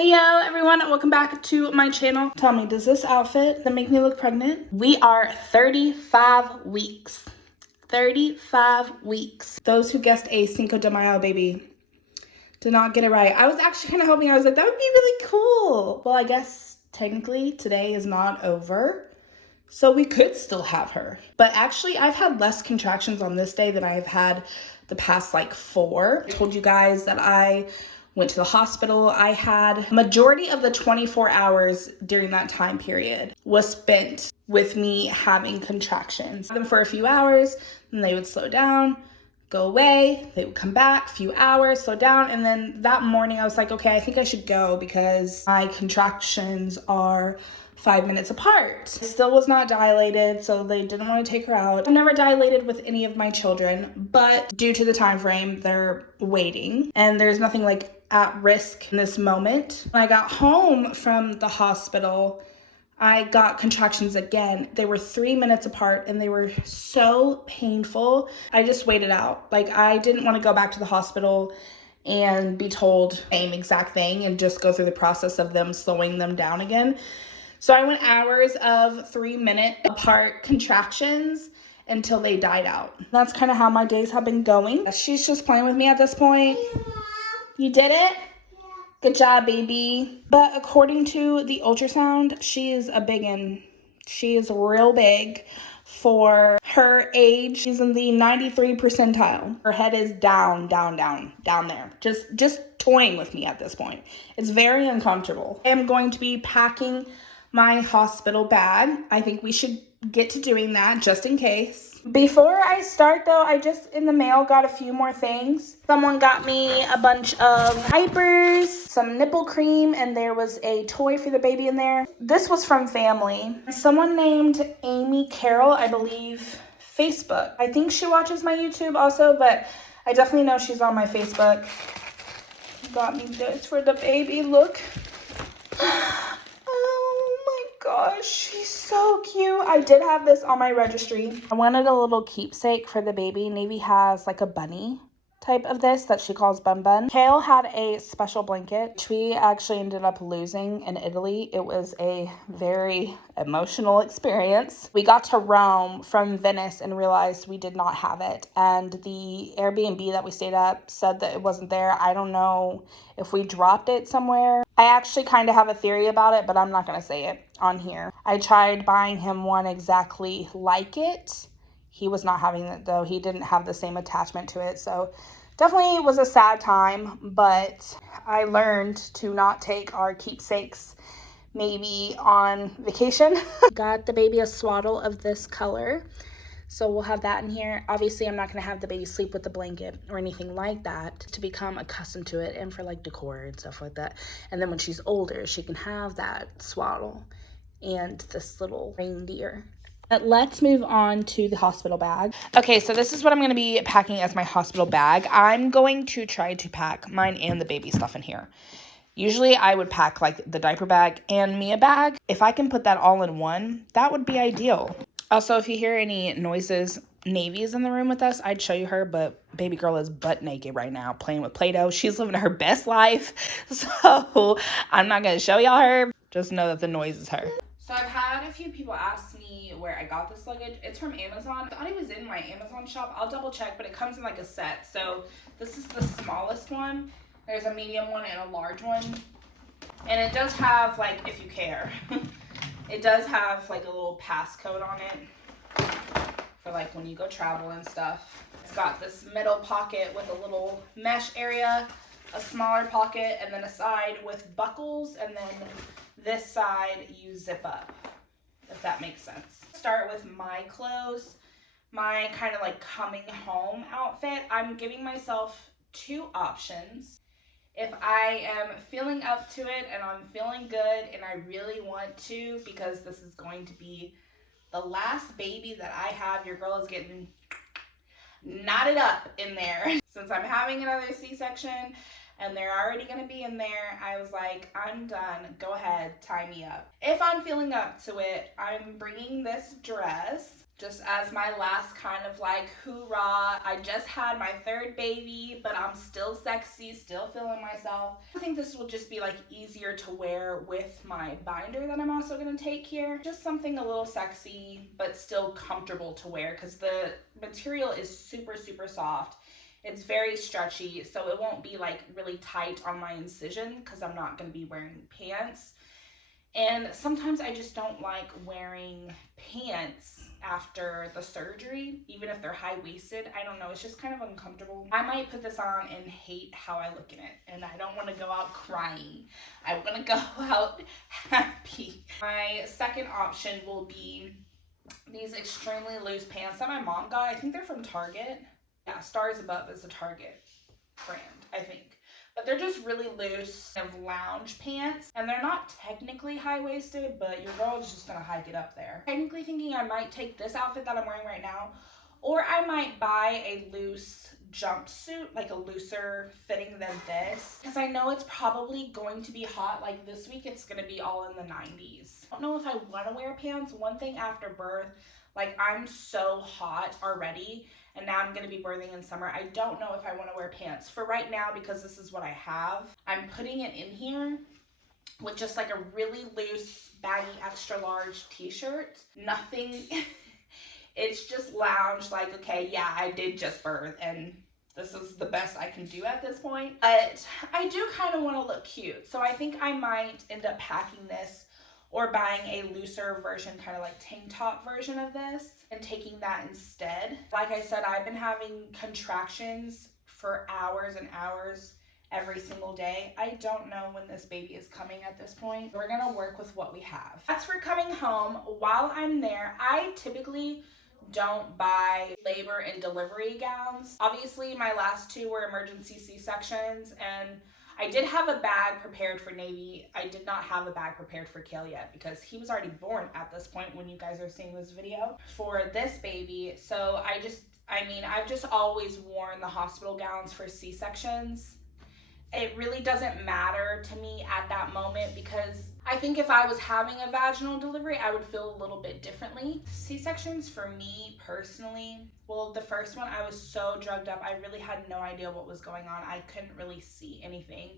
Hey yo everyone, welcome back to my channel. Tell me, does this outfit that make me look pregnant? We are 35 weeks. 35 weeks. Those who guessed a Cinco de Mayo baby did not get it right. I was actually kind of hoping, I was like, that would be really cool. Well, I guess technically today is not over, so we could still have her. But actually, I've had less contractions on this day than I've had the past like 4. I told you guys that I went to the hospital. I had majority of the 24 hours during that time period was spent with me having contractions. Them for a few hours, and they would slow down, go away, they would come back, few hours, slow down, and then that morning I was like, okay, I think I should go because my contractions are 5 minutes apart. Still was not dilated, so they didn't want to take her out. I've never dilated with any of my children, but due to the time frame, they're waiting, and there's nothing like at risk in this moment. When I got home from the hospital, I got contractions again. They were 3 minutes apart and they were so painful. I just waited out. Like, I didn't want to go back to the hospital and be told the same exact thing and just go through the process of them slowing them down again. So I went hours of 3 minute apart contractions until they died out. That's kind of how my days have been going. She's just playing with me at this point. You did it? Good job, baby. But according to the ultrasound, she is a biggin. She is real big for her age. She's in the 93 percentile. Her head is down there. Just toying with me at this point. It's very uncomfortable. I am going to be packing my hospital bag. I think we should get to doing that just in case. Before I start though, I just in the mail got a few more things. Someone got me a bunch of diapers, some nipple cream, and there was a toy for the baby in there. This was from family. Someone named Amy Carroll, I believe, Facebook. I think she watches my YouTube also, but I definitely know she's on my Facebook. Got me this for the baby, look. Gosh, she's so cute. I did have this on my registry. I wanted a little keepsake for the baby. Navy has like a bunny type of this that she calls Bun Bun. Kale had a special blanket, which we actually ended up losing in Italy. It was a very emotional experience. We got to Rome from Venice and realized we did not have it. And the Airbnb that we stayed at said that it wasn't there. I don't know if we dropped it somewhere. I actually kind of have a theory about it, but I'm not going to say it on here. I tried buying him one exactly like it. He was not having it though. He didn't have the same attachment to it. So definitely was a sad time, but I learned to not take our keepsakes maybe on vacation. Got the baby a swaddle of this color. So we'll have that in here. Obviously, I'm not going to have the baby sleep with the blanket or anything like that to become accustomed to it and for like decor and stuff like that. And then when she's older, she can have that swaddle and this little reindeer. But let's move on to the hospital bag. Okay, so this is what I'm going to be packing as my hospital bag. I'm going to try to pack mine and the baby stuff in here. Usually I would pack like the diaper bag and me a bag. If I can put that all in one, that would be ideal. Also, if you hear any noises, Navy is in the room with us. I'd show you her, but baby girl is butt naked right now playing with Play-Doh. She's living her best life, so I'm not going to show y'all her. Just know that the noise is her. So I've had a few people ask me where I got this luggage. It's from Amazon. I thought it was in my Amazon shop. I'll double check, but it comes in like a set. So this is the smallest one. There's a medium one and a large one. And it does have, like, if you care, it does have like a little passcode on it for like when you go travel and stuff. It's got this middle pocket with a little mesh area, a smaller pocket, and then a side with buckles, and then this side you zip up, if that makes sense. Start with my clothes, my kind of like coming home outfit. I'm giving myself 2 options. If I am feeling up to it and I'm feeling good and I really want to, because this is going to be the last baby that I have, your girl is getting knotted up in there. Since I'm having another C-section and they're already going to be in there, I was like, I'm done. Go ahead, tie me up. If I'm feeling up to it, I'm bringing this dress. just as my last kind of like hoorah. I just had my third baby, but I'm still sexy, still feeling myself. I think this will just be like easier to wear with my binder that I'm also gonna take here. Just something a little sexy, but still comfortable to wear because the material is super, super soft. It's very stretchy, so it won't be like really tight on my incision because I'm not gonna be wearing pants. And sometimes I just don't like wearing pants after the surgery, even if they're high-waisted. I don't know, it's just kind of uncomfortable. I might put this on and hate how I look in it, and I don't want to go out crying. I want to go out happy. My second option will be these extremely loose pants that my mom got. I think they're from Target. Yeah, Stars Above is a Target brand, I think. But they're just really loose kind of lounge pants, and they're not technically high-waisted, but your girl is just gonna hike it up there. Technically thinking I might take this outfit that I'm wearing right now, or I might buy a loose jumpsuit, like a looser fitting than this, because I know it's probably going to be hot. Like this week it's gonna be all in the 90s. I don't know if I want to wear pants. One thing after birth, like I'm so hot already, and now I'm going to be birthing in summer. I don't know if I want to wear pants. For right now, because this is what I have, I'm putting it in here with just like a really loose, baggy, extra large t-shirt. Nothing, it's just lounge, like, okay, yeah, I did just birth, and this is the best I can do at this point. But I do kind of want to look cute, so I think I might end up packing this or buying a looser version, kind of like tank top version of this, and taking that instead. Like I said, I've been having contractions for hours and hours every single day. I don't know when this baby is coming at this point. We're gonna work with what we have. As for coming home, while I'm there, I typically don't buy labor and delivery gowns. Obviously, my last two were emergency C-sections, and I did have a bag prepared for Navy. I did not have a bag prepared for Kale yet because he was already born at this point when you guys are seeing this video for this baby. So I've just always worn the hospital gowns for C-sections. It really doesn't matter to me at that moment because I think if I was having a vaginal delivery, I would feel a little bit differently. C-sections for me personally, well, the first one, I was so drugged up. I really had no idea what was going on. I couldn't really see anything.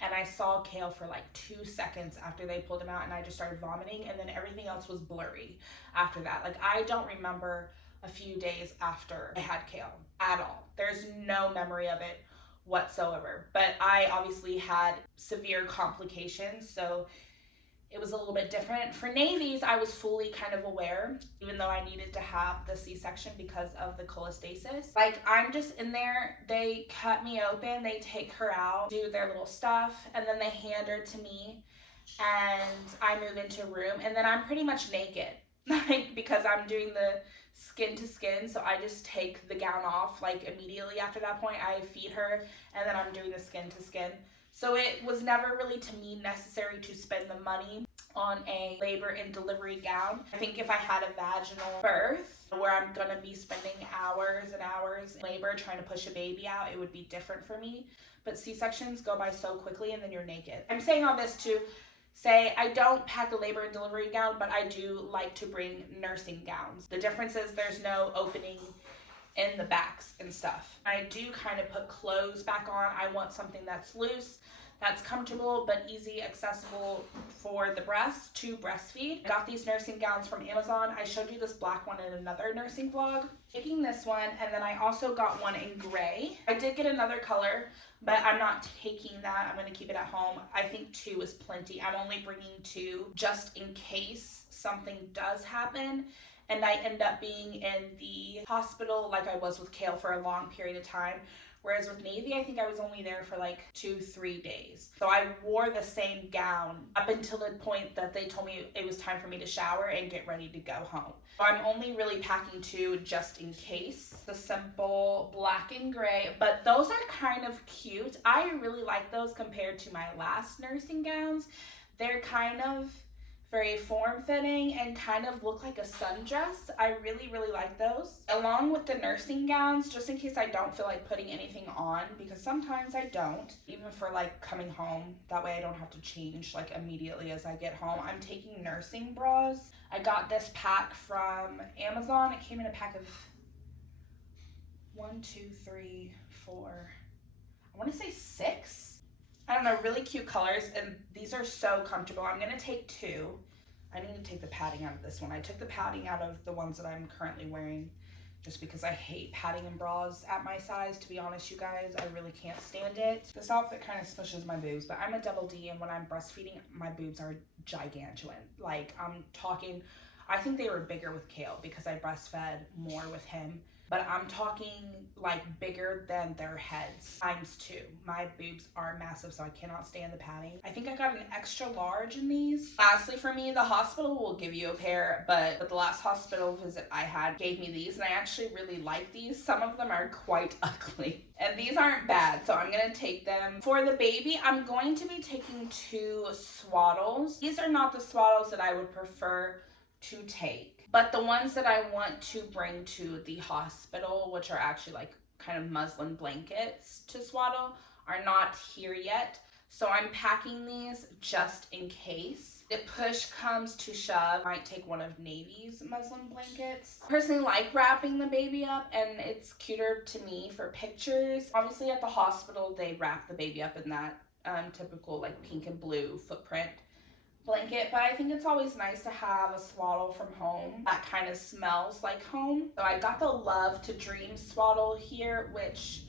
And I saw Kale for like 2 seconds after they pulled him out, and I just started vomiting, and then everything else was blurry after that. Like, I don't remember a few days after I had Kale at all. There's no memory of it whatsoever. But I obviously had severe complications, so it was a little bit different. For Navy's, I was fully kind of aware, even though I needed to have the C-section because of the cholestasis. Like, I'm just in there, they cut me open, they take her out, do their little stuff, and then they hand her to me, and I move into a room, and then I'm pretty much naked. Like, because I'm doing the skin to skin, so I just take the gown off like immediately after that point. I feed her, and then I'm doing the skin to skin. So it was never really to me necessary to spend the money on a labor and delivery gown. I think if I had a vaginal birth where I'm gonna be spending hours and hours in labor trying to push a baby out, it would be different for me. But C-sections go by so quickly, and then you're naked. I'm saying all this to say I don't pack a labor and delivery gown, but I do like to bring nursing gowns. The difference is there's no opening in the backs and stuff. I do kind of put clothes back on. I want something that's loose, that's comfortable, but easy, accessible for the breast to breastfeed. I got these nursing gowns from Amazon. I showed you this black one in another nursing vlog. Taking this one, and then I also got one in gray. I did get another color, but I'm not taking that. I'm gonna keep it at home. I think 2 is plenty. I'm only bringing 2 just in case something does happen and I end up being in the hospital like I was with Kale for a long period of time. Whereas with Navy, I think I was only there for like 2-3 days. So I wore the same gown up until the point that they told me it was time for me to shower and get ready to go home. So I'm only really packing 2 just in case. The simple black and gray, but those are kind of cute. I really like those compared to my last nursing gowns. They're kind of very form-fitting and kind of look like a sundress. I really, really like those. Along with the nursing gowns, just in case I don't feel like putting anything on, because sometimes I don't, even for like coming home. That way I don't have to change like immediately as I get home. I'm taking nursing bras. I got this pack from Amazon. It came in a pack of 1, 2, 3, 4, I want to say 6. I don't know, really cute colors, and these are so comfortable. I'm gonna take 2. I need to take the padding out of this one. I took the padding out of the ones that I'm currently wearing just because I hate padding in bras at my size. To be honest, you guys, I really can't stand it. This outfit kind of smushes my boobs, but I'm a double D, and when I'm breastfeeding, my boobs are gigantuan. Like, I'm talking, I think they were bigger with Kale because I breastfed more with him. But I'm talking like bigger than their heads ×2. My boobs are massive, so I cannot stand the padding. I think I got an extra large in these. Lastly, for me, the hospital will give you a pair, but the last hospital visit I had gave me these, and I actually really like these. Some of them are quite ugly, and these aren't bad, so I'm gonna take them. For the baby, I'm going to be taking 2 swaddles. These are not the swaddles that I would prefer to take. But the ones that I want to bring to the hospital, which are actually like kind of muslin blankets to swaddle, are not here yet. So I'm packing these just in case. If push comes to shove, I might take one of Navy's muslin blankets. I personally like wrapping the baby up, and it's cuter to me for pictures. Obviously at the hospital, they wrap the baby up in that typical like pink and blue footprint blanket, but I think it's always nice to have a swaddle from home that kind of smells like home. So I got the Love to Dream swaddle here, which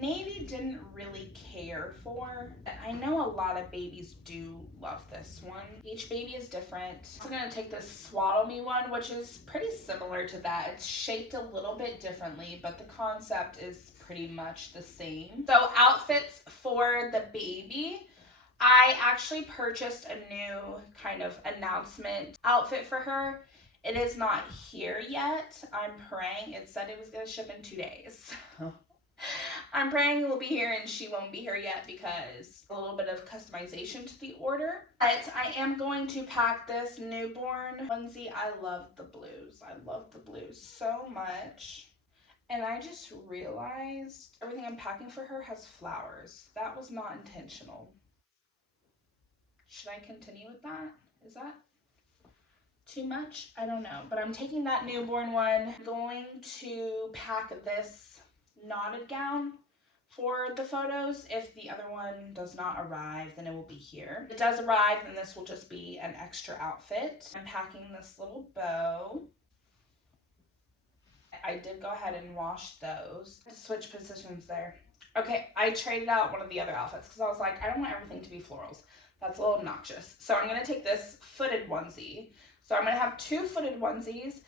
Navy didn't really care for. I know a lot of babies do love this one. Each baby is different. I'm gonna take this Swaddle Me one, which is pretty similar to that. It's shaped a little bit differently, but the concept is pretty much the same. So outfits for the baby. I actually purchased a new kind of announcement outfit for her. It is not here yet. I'm praying. It said it was going to ship in 2 days. I'm praying it will be here, and she won't be here yet because a little bit of customization to the order. But I am going to pack this newborn onesie. I love the blues. I love the blues so much. And I just realized everything I'm packing for her has flowers. That was not intentional. Should I continue with that? Is that too much? I don't know, but I'm taking that newborn one. I'm going to pack this knotted gown for the photos. If the other one does not arrive, then it will be here. If it does arrive, then this will just be an extra outfit. I'm packing this little bow. I did go ahead and wash those. Switch positions there. Okay, I traded out one of the other outfits because I was like, I don't want everything to be florals. That's a little obnoxious. So I'm going to take this footed onesie. So I'm going to have 2 footed onesies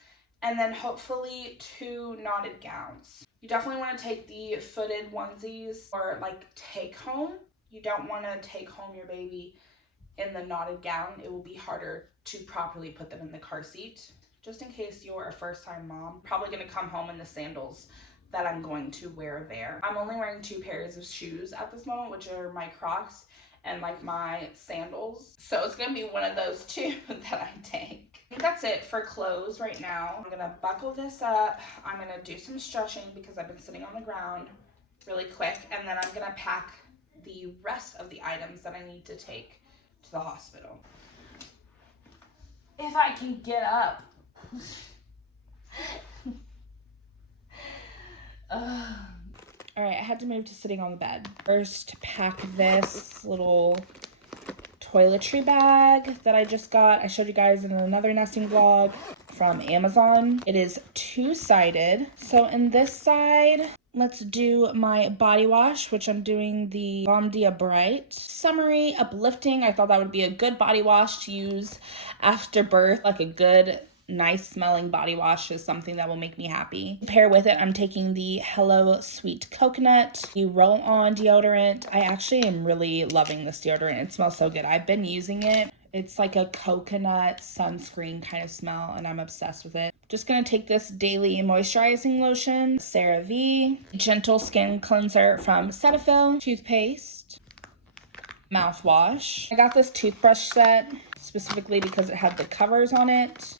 and then hopefully 2 knotted gowns. You definitely want to take the footed onesies or like take home. You don't want to take home your baby in the knotted gown. It will be harder to properly put them in the car seat. Just in case you're a first-time mom, probably going to come home in the sandals that I'm going to wear there. I'm only wearing 2 pairs of shoes at this moment, which are my Crocs and like my sandals. So it's gonna be one of those 2 that I take. I think that's it for clothes right now. I'm gonna buckle this up. I'm gonna do some stretching because I've been sitting on the ground really quick. And then I'm gonna pack the rest of the items that I need to take to the hospital. If I can get up. All right, I had to move to sitting on the bed. First, pack this little toiletry bag that I just got. I showed you guys in another nesting vlog from Amazon. It is 2-sided. So in this side, let's do my body wash, which I'm doing the Balm Dia Bright. Summery, uplifting. I thought that would be a good body wash to use after birth, like a good nice smelling body wash is something that will make me happy. Pair with it, I'm taking the Hello Sweet Coconut, the roll-on deodorant. I actually am really loving this deodorant. It smells so good. I've been using it. It's like a coconut sunscreen kind of smell, and I'm obsessed with it. Just gonna take this daily moisturizing lotion, CeraVe, gentle skin cleanser from Cetaphil, toothpaste, mouthwash. I got this toothbrush set specifically because it had the covers on it.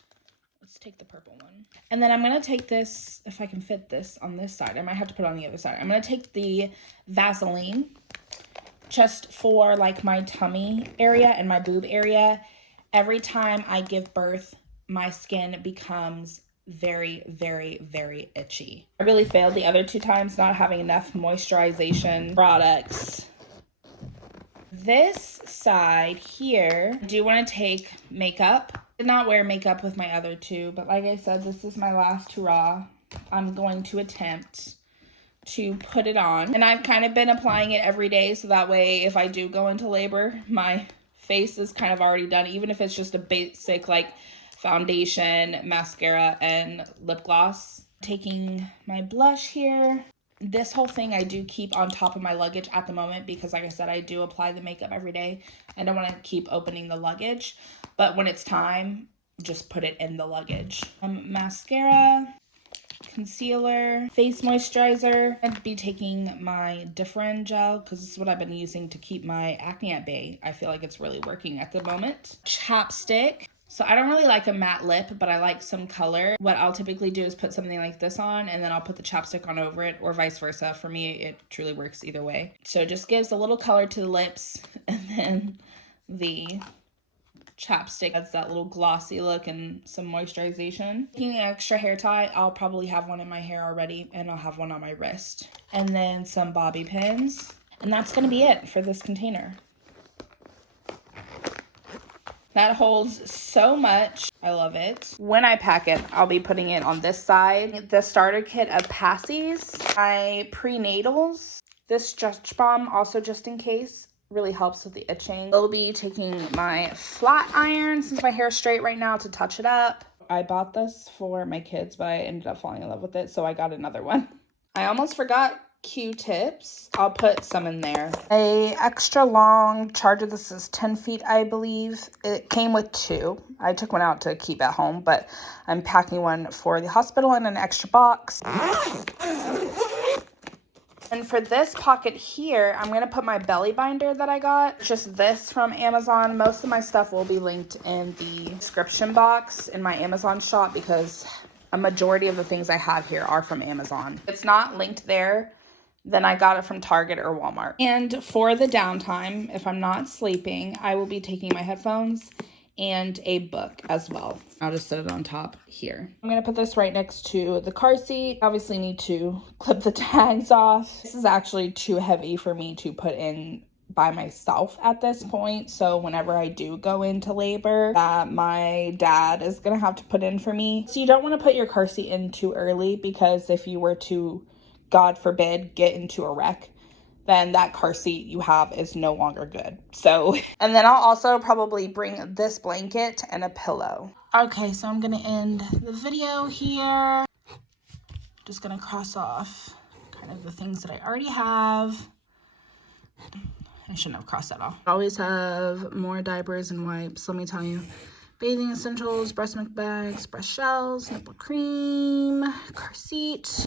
Let's take the purple one. And then I'm going to take this, if I can fit this on this side. I might have to put it on the other side. I'm going to take the Vaseline just for like my tummy area and my boob area. Every time I give birth, my skin becomes very, very, very itchy. I really failed the other 2 times not having enough moisturization products. This side here, I do want to take makeup. I did not wear makeup with my other 2, but like I said, this is my last hurrah. I'm going to attempt to put it on. And I've kind of been applying it every day, so that way if I do go into labor, my face is kind of already done, even if it's just a basic like foundation, mascara, and lip gloss. Taking my blush here. This whole thing I do keep on top of my luggage at the moment because like I said, I do apply the makeup every day. I don't want to keep opening the luggage, but when it's time, just put it in the luggage. Mascara, concealer, face moisturizer. I'd be taking my Differin gel because this is what I've been using to keep my acne at bay. I feel like it's really working at the moment. Chapstick. So I don't really like a matte lip, but I like some color. What I'll typically do is put something like this on and then I'll put the chapstick on over it, or vice versa. For me, it truly works either way. So it just gives a little color to the lips, and then the chapstick adds that little glossy look and some moisturization. Taking an extra hair tie, I'll probably have one in my hair already, and I'll have one on my wrist. And then some bobby pins. And that's gonna be it for this container. That holds so much. I love it. When I pack it, I'll be putting it on this side. The starter kit of Passies, my prenatals, this Stretch Balm also just in case, really helps with the itching. I'll be taking my flat iron since my hair is straight right now to touch it up. I bought this for my kids, but I ended up falling in love with it, so I got another one. I almost forgot Q-tips. I'll put some in there. A extra long charger. This is 10 feet, I believe. It came with 2. I took one out to keep at home, but I'm packing one for the hospital in an extra box. And for this pocket here, I'm going to put my belly binder that I got. Just this from Amazon. Most of my stuff will be linked in the description box in my Amazon shop because a majority of the things I have here are from Amazon. If it's not linked there, then I got it from Target or Walmart. And for the downtime, if I'm not sleeping, I will be taking my headphones and a book as well. I'll just set it on top here. I'm gonna put this right next to the car seat. Obviously need to clip the tags off. This is actually too heavy for me to put in by myself at this point. So whenever I do go into labor, that my dad is gonna have to put in for me. So you don't wanna put your car seat in too early because if you were to, God forbid, get into a wreck, then that car seat you have is no longer good. So, and then I'll also probably bring this blanket and a pillow. Okay, so I'm gonna end the video here. Just gonna cross off kind of the things that I already have. I shouldn't have crossed that off. I always have more diapers and wipes, let me tell you. Bathing essentials, breast milk bags, breast shells, nipple cream, car seat.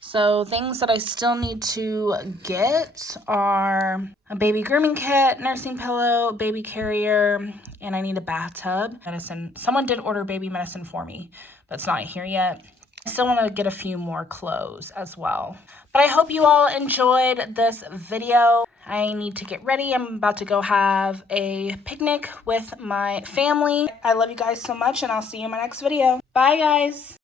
So things that I still need to get are a baby grooming kit, nursing pillow, baby carrier, and I need a bathtub. Medicine. Someone did order baby medicine for me, but it's not here yet. I still want to get a few more clothes as well. But I hope you all enjoyed this video. I need to get ready. I'm about to go have a picnic with my family. I love you guys so much, and I'll see you in my next video. Bye, guys.